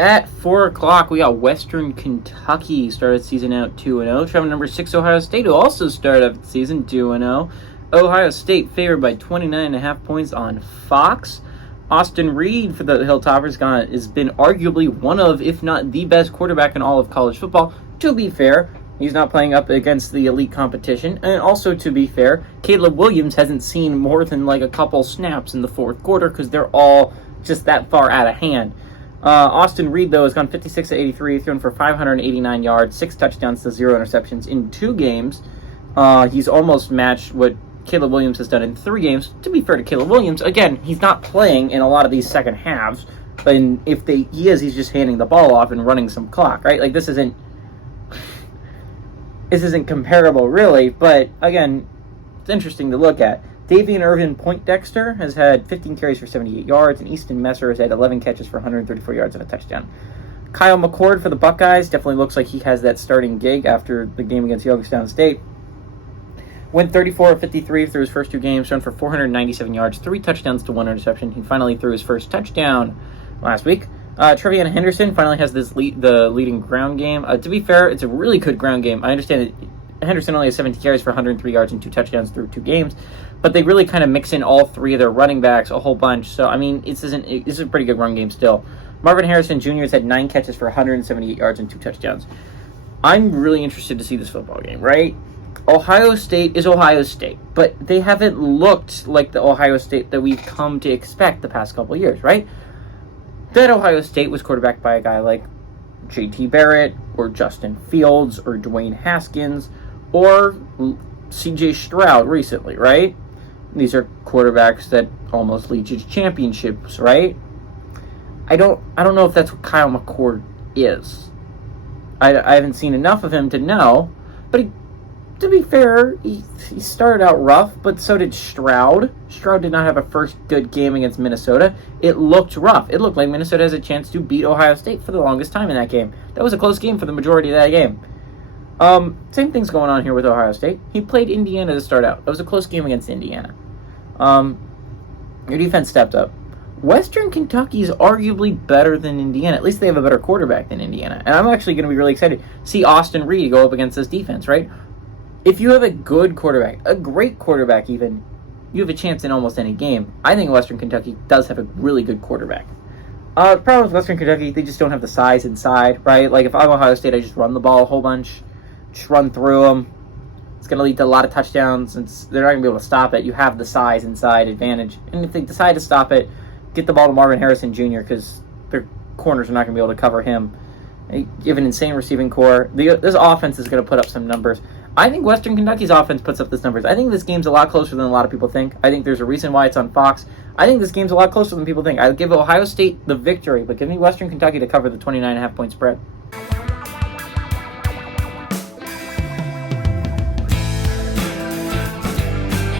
At 4 o'clock, we got Western Kentucky started season out 2-0. Traveling number 6 Ohio State, who also started up the season 2-0. Ohio State favored by 29.5 points on Fox. Austin Reed for the Hilltoppers has been arguably one of, if not the best quarterback in all of college football. To be fair, he's not playing up against the elite competition. And also, to be fair, Caleb Williams hasn't seen more than like a couple snaps in the fourth quarter because they're all just that far out of hand. Austin Reed, though, has gone 56-83, thrown for 589 yards, 6 touchdowns to 0 interceptions in 2 games. He's almost matched what Caleb Williams has done in 3 games. To be fair to Caleb Williams, again, he's not playing in a lot of these second halves. And if he is, he's just handing the ball off and running some clock, right? Like, this isn't comparable, really. But, again, it's interesting to look at. Davian Irvin Poindexter has had 15 carries for 78 yards, and Easton Messer has had 11 catches for 134 yards and a touchdown. Kyle McCord for the Buckeyes definitely looks like he has that starting gig after the game against Youngstown State. Went 34 of 53 through his first 2 games, run for 497 yards, 3 touchdowns to 1 interception. He finally threw his first touchdown last week. Trevian Henderson finally has the leading ground game. To be fair, it's a really good ground game. I understand that Henderson only has 17 carries for 103 yards and 2 touchdowns through 2 games, but they really kind of mix in all 3 of their running backs a whole bunch. So, I mean, this is a pretty good run game still. Marvin Harrison Jr. has had 9 catches for 178 yards and 2 touchdowns. I'm really interested to see this football game, right? Ohio State is Ohio State, but they haven't looked like the Ohio State that we've come to expect the past couple of years, right? That Ohio State was quarterbacked by a guy like J.T. Barrett or Justin Fields or Dwayne Haskins or C.J. Stroud recently, right? These are quarterbacks that almost lead you to championships, right? I don't know if that's what Kyle McCord is. I haven't seen enough of him to know, but to be fair, he started out rough, but so did Stroud. Stroud did not have a first good game against Minnesota. It looked rough. It looked like Minnesota has a chance to beat Ohio State for the longest time in that game. That was a close game for the majority of that game. Same thing's going on here with Ohio State. He played Indiana to start out. It was a close game against Indiana. Your defense stepped up. Western Kentucky is arguably better than Indiana. At least they have a better quarterback than Indiana. And I'm actually going to be really excited to see Austin Reed go up against this defense, right? If you have a good quarterback, a great quarterback even, you have a chance in almost any game. I think Western Kentucky does have a really good quarterback. The problem with Western Kentucky, they just don't have the size inside, right? Like, if I'm Ohio State, I just run the ball a whole bunch, just run through them. It's going to lead to a lot of touchdowns, and they're not going to be able to stop it. You have the size inside advantage. And if they decide to stop it, get the ball to Marvin Harrison Jr., because their corners are not going to be able to cover him. You have an insane receiving core. This offense is going to put up some numbers. I think Western Kentucky's offense puts up these numbers. I think this game's a lot closer than a lot of people think. I think there's a reason why it's on Fox. I think this game's a lot closer than people think. I would give Ohio State the victory, but give me Western Kentucky to cover the 29.5 point spread.